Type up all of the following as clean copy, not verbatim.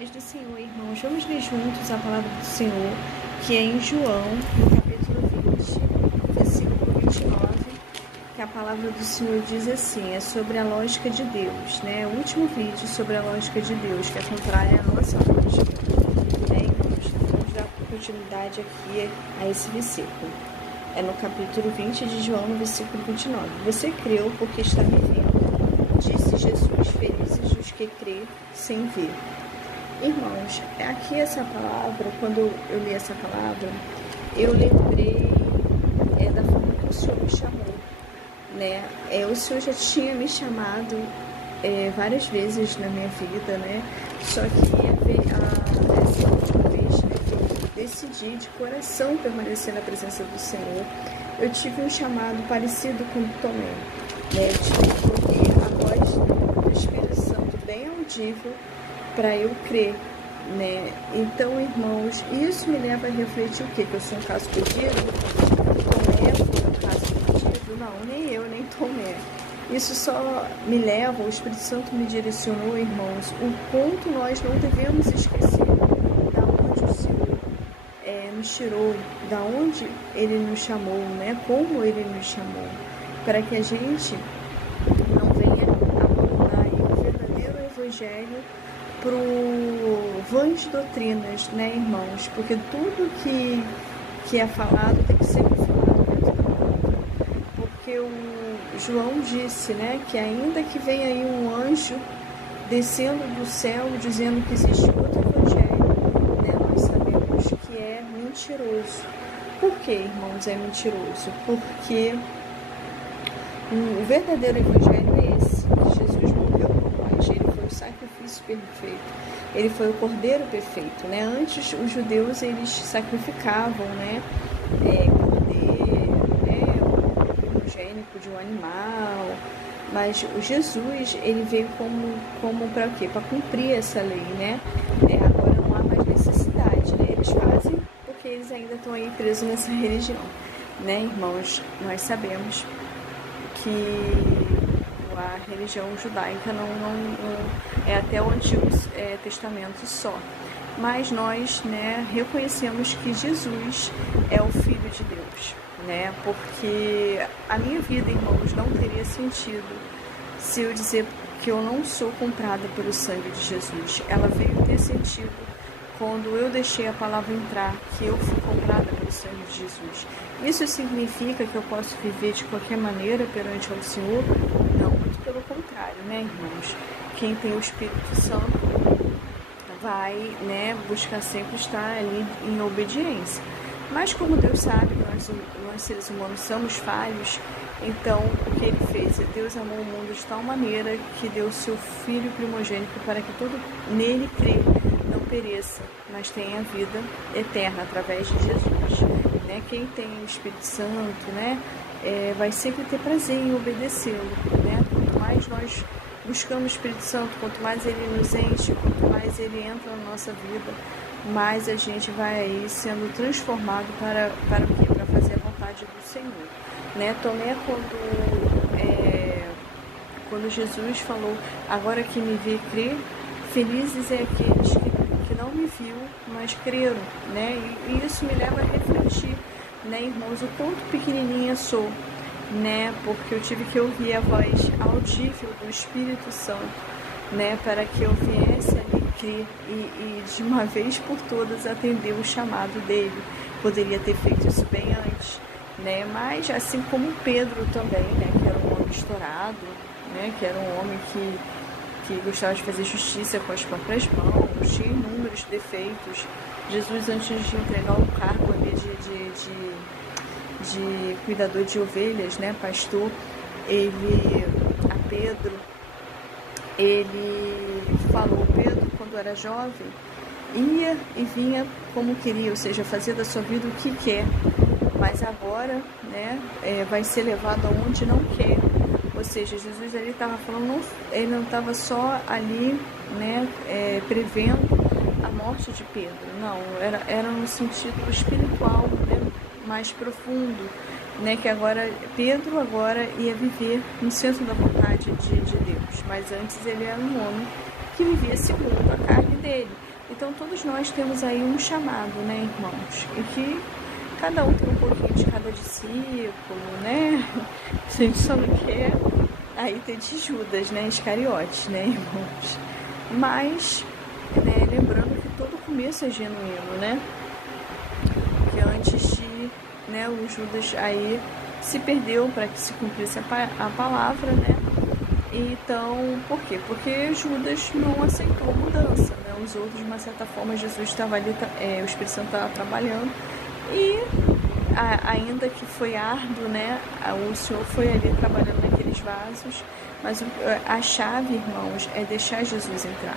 paz do Senhor, irmãos. Vamos ler juntos a palavra do Senhor, que é em João, no capítulo 20, versículo 29, que a palavra do Senhor diz assim, é sobre a lógica de Deus, né? O último vídeo sobre a lógica de Deus, que é contrária à nossa lógica, né, irmãos? Vamos dar continuidade aqui a esse versículo. É no capítulo 20 de João, no versículo 29. Você creu porque está me vendo, disse Jesus, felizes os que crê sem ver. Irmãos, aqui essa palavra, quando eu li essa palavra, eu lembrei da forma que o Senhor me chamou, né? O Senhor já tinha me chamado várias vezes na minha vida, né? Só que essa última vez, né, que eu decidi de coração permanecer na presença do Senhor, eu tive um chamado parecido com o Tomé, né? Eu tive que ouvir a voz do Espírito Santo bem audível para eu crer, né? Então, irmãos, isso me leva a refletir o quê? Que eu sou um caso perdido? Tomé foi um caso perdido? Não, nem eu, nem Tomé. Isso só me leva, o Espírito Santo me direcionou, irmãos, o quanto nós não devemos esquecer da onde o Senhor nos tirou, da onde Ele nos chamou, né? Como Ele nos chamou, para que a gente não venha abandonar o verdadeiro Evangelho para vãs doutrinas, né, irmãos? Porque tudo que é falado tem que ser falado dentro da palavra. Porque o João disse, né, que ainda que venha aí um anjo descendo do céu dizendo que existe outro evangelho, né, nós sabemos que é mentiroso. Por que, irmãos, é mentiroso? Porque o verdadeiro evangelho é esse. Jesus morreu por nós, ele foi o sacrifício perfeito. Ele foi o cordeiro perfeito, né? Antes os judeus eles sacrificavam, né, cordeiro, né, o primogênito de um animal, mas o Jesus ele veio como para quê? Para cumprir essa lei, né? Agora não há mais necessidade, né? Eles fazem porque eles ainda estão aí presos nessa religião, né, irmãos? Nós sabemos que a religião judaica não é até o Antigo Testamento só, mas nós, né, reconhecemos que Jesus é o Filho de Deus, né, porque a minha vida, irmãos, não teria sentido se eu dizer que eu não sou comprada pelo sangue de Jesus. Ela veio ter sentido quando eu deixei a palavra entrar, que eu fui comprada pelo sangue de Jesus. Isso significa que eu posso viver de qualquer maneira perante ao Senhor? Não, muito pelo contrário, né, irmãos? Quem tem o Espírito Santo vai, né, buscar sempre estar ali em obediência. Mas como Deus sabe que nós seres humanos somos falhos, então o que Ele fez? Deus amou o mundo de tal maneira que deu o seu Filho primogênito para que todo nele crê não pereça, mas tenha vida eterna através de Jesus, né? Quem tem o Espírito Santo, né, vai sempre ter prazer em obedecê-lo, né? Quanto mais nós buscamos o Espírito Santo, quanto mais ele nos enche, quanto mais ele entra na nossa vida, mais a gente vai aí sendo transformado para o quê? Para fazer a vontade do Senhor, né? Tomé, quando Jesus falou, agora que me vê crer, felizes é aqueles que não me viu, mas creram, né? E isso me leva a refletir, né, irmãos, o quanto pequenininha sou, né? Porque eu tive que ouvir a voz audível do Espírito Santo, né? Para que eu viesse ali crer e de uma vez por todas atender o chamado dele. Poderia ter feito isso bem antes, né? Mas assim como Pedro também, né? Que era um homem estourado, né? Que era um homem que gostava de fazer justiça com as próprias mãos, tinha inúmeros defeitos. Jesus, antes de entregar o cargo ali de cuidador de ovelhas, né, pastor, a Pedro, ele falou, Pedro, quando era jovem, ia e vinha como queria, ou seja, fazia da sua vida o que quer, mas agora, né, vai ser levado aonde não quer. Ou seja, Jesus ali estava falando, ele não estava só ali, né, prevendo a morte de Pedro, não, era no sentido espiritual, né, mais profundo, né, que Pedro ia viver no centro da vontade de Deus, mas antes ele era um homem que vivia segundo a carne dele, Então todos nós temos aí um chamado, né, irmãos? E que cada um tem um pouquinho de cada discípulo, né? A gente só não quer aí ter de Judas, né? Iscariotes, né, irmãos? Mas, né, lembrando que todo começo é genuíno, né? Que antes de, né, o Judas aí se perdeu para que se cumprisse a palavra, né? Então, por quê? Porque Judas não aceitou a mudança, né? Os outros, de uma certa forma, Jesus estava ali, o Espírito Santo estava trabalhando, e ainda que foi árduo, né? O Senhor foi ali trabalhando naqueles vasos, mas a chave, irmãos, é deixar Jesus entrar.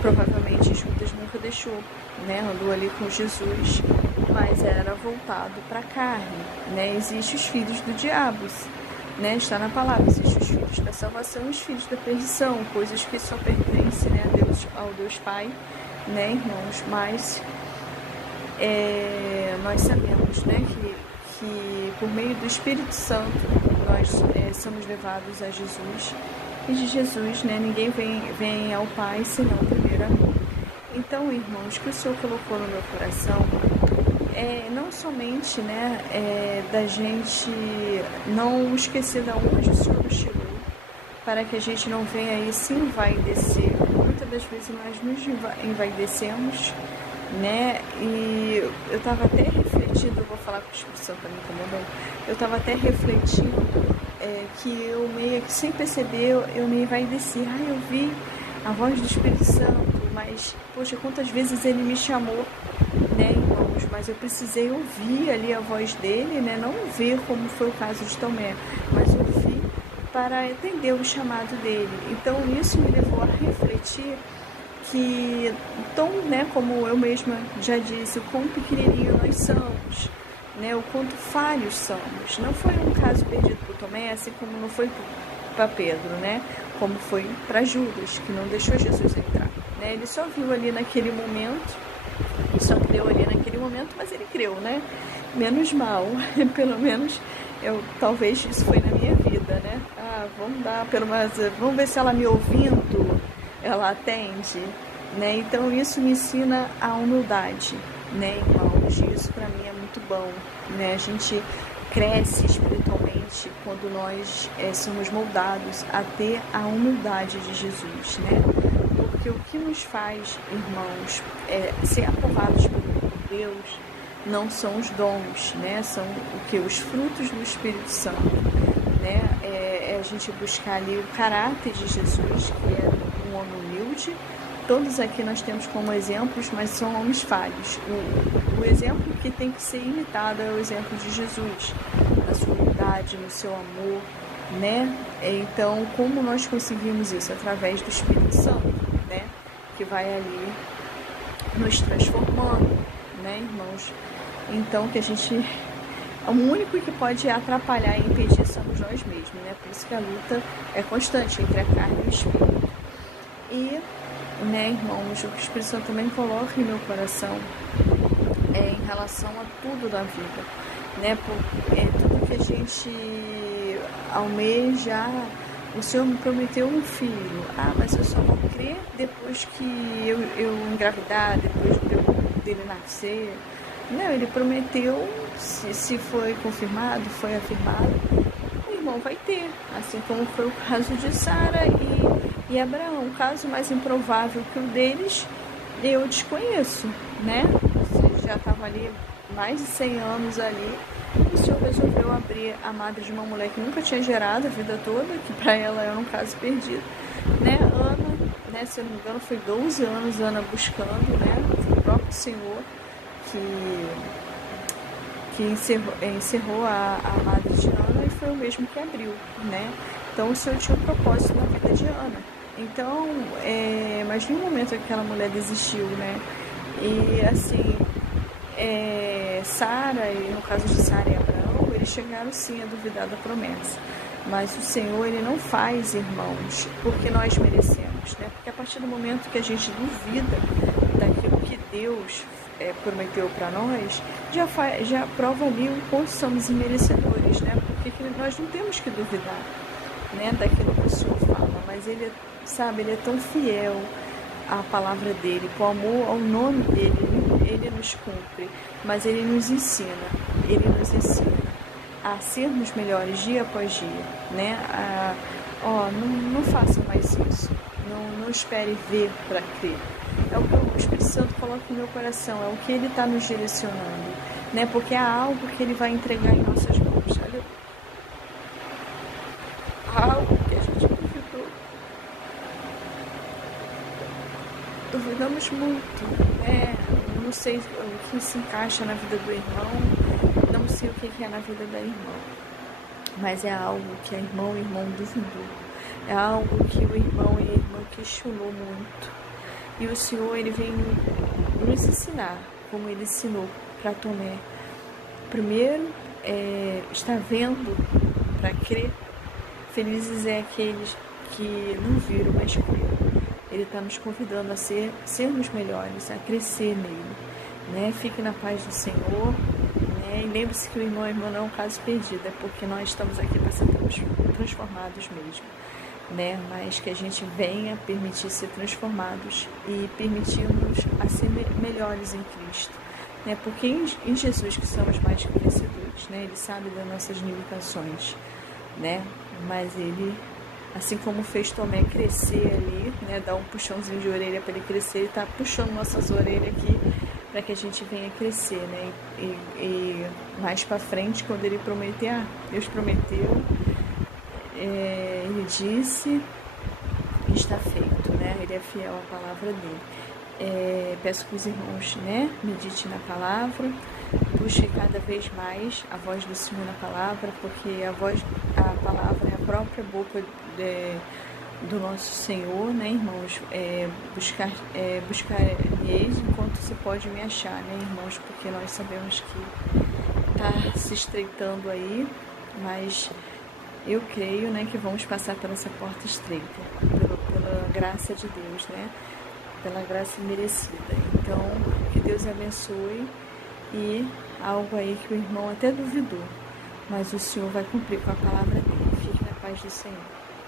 Provavelmente Judas nunca deixou, né? Andou ali com Jesus, mas era voltado para a carne, né? Existem os filhos do diabo, né? Está na palavra, existem os filhos da salvação e os filhos da perdição, coisas que só pertencem, né, a Deus, ao Deus Pai, né, irmãos? Mas nós sabemos, né, que por meio do Espírito Santo nós somos levados a Jesus, e de Jesus, né, ninguém vem ao Pai senão primeiro a mim. Então, irmãos, que o Senhor colocou no meu coração não somente, né, da gente não esquecer da onde o Senhor nos tirou, para que a gente não venha aí se envaidecer. Muitas das vezes nós nos envaidecemos, né? E eu estava até refletindo, eu vou falar com o Espírito Santo para mim também, eu estava até refletindo que eu meio que sem perceber eu me envaideci. Eu vi a voz do Espírito Santo, mas poxa, quantas vezes ele me chamou, né, irmãos? Mas eu precisei ouvir ali a voz dele, né? Não ver como foi o caso de Tomé, mas ouvir para entender o chamado dele. Então isso me levou a refletir que, tão, né, como eu mesma já disse, o quão pequenininho nós somos, né, o quanto falhos somos. Não foi um caso perdido por Tomé, assim como não foi para Pedro, né, como foi para Judas, que não deixou Jesus entrar, né? Ele só viu ali naquele momento, só creu ali naquele momento, mas ele creu, né? Menos mal, pelo menos talvez isso foi na minha vida, né? Vamos ver se ela me ouvindo, ela atende, né? Então isso me ensina a humildade, né, irmãos? Isso para mim é muito bom, né? A gente cresce espiritualmente quando nós somos moldados a ter a humildade de Jesus, né? Porque o que nos faz, irmãos, ser aprovados por Deus não são os dons, né? São os frutos do Espírito Santo, né? É a gente buscar ali o caráter de Jesus, que é um homem humilde. Todos aqui nós temos como exemplos, mas são homens falhos. O exemplo que tem que ser imitado é o exemplo de Jesus, na sua humildade, no seu amor, né? Então, como nós conseguimos isso? Através do Espírito Santo, né? Que vai ali nos transformando, né, irmãos? Então, que a gente... O único que pode atrapalhar e impedir somos nós mesmos, né? Por isso que a luta é constante entre a carne e o espírito. E, né, irmãos, o que o Espírito Santo também coloca em meu coração em relação a tudo da vida, né? Tudo que a gente almeja. O Senhor me prometeu um filho. Mas eu só vou crer depois que eu engravidar, depois dele nascer. Não, ele prometeu, se foi confirmado, foi afirmado, o irmão vai ter. Assim como foi o caso de Sara e Abraão. O caso mais improvável que o deles, eu desconheço, né? Já estava ali mais de 100 anos ali. O Senhor resolveu abrir a madre de uma mulher que nunca tinha gerado a vida toda, que para ela era um caso perdido, né? Ana, né? Se eu não me engano, foi 12 anos Ana buscando, né? Foi o próprio Senhor que encerrou a madre de Ana, e foi o mesmo que abriu, né? Então o Senhor tinha um propósito na vida de Ana. Então, mas no momento que aquela mulher desistiu, né? E assim, Sara, e no caso de Sara e Abraão, eles chegaram sim a duvidar da promessa. Mas o Senhor, ele não faz, irmãos, porque nós merecemos, né? Porque a partir do momento que a gente duvida daquilo que Deus prometeu para nós, já prova ali o quanto somos imerecedores, né? Porque nós não temos que duvidar, né, daquilo que o Senhor fala, mas ele, sabe, ele é tão fiel, à palavra dele, por amor ao nome dele, ele nos cumpre, mas ele nos ensina a sermos melhores dia após dia, né? Não faça mais isso, não espere ver para crer. É o que o Espírito Santo coloca no meu coração, é o que ele está nos direcionando, né? Porque há algo que ele vai entregar em nossas mãos, olha, algo que a gente duvidamos muito, né? Não sei o que se encaixa na vida do irmão, não sei o que é na vida da irmã, mas é algo que o irmão duvidou, é algo que o irmão e a irmã questionou muito, e o Senhor, ele vem nos ensinar, como ele ensinou para Tomé. Primeiro, está vendo para crer. Felizes é aqueles que não viram, mas creram. Ele está nos convidando a sermos melhores, a crescer nele, né? Fique na paz do Senhor, né? E lembre-se que o irmão e a irmã não é um caso perdido, é porque nós estamos aqui para ser transformados mesmo, né? Mas que a gente venha permitir ser transformados e permitirmos a ser melhores em Cristo, né? Porque em Jesus que somos mais que vencedores, né? Ele sabe das nossas limitações, né? Mas ele, assim como fez Tomé crescer ali, né? Dar um puxãozinho de orelha para ele crescer, ele está puxando nossas orelhas aqui para que a gente venha crescer, né? E mais para frente, quando ele prometer, Deus prometeu, ele disse, está feito, né? Ele é fiel à palavra dele. Peço que os irmãos, né, meditem na palavra, busquem cada vez mais a voz do Senhor na palavra, porque a palavra é a própria boca do nosso Senhor, né, irmãos? Buscar enquanto se pode me achar, né, irmãos? Porque nós sabemos que está se estreitando aí, mas eu creio, né, que vamos passar por essa porta estreita, pela graça de Deus, né? Pela graça merecida. Então, que Deus abençoe, e algo aí que o irmão até duvidou, mas o Senhor vai cumprir com a palavra dele. Fique na paz do Senhor.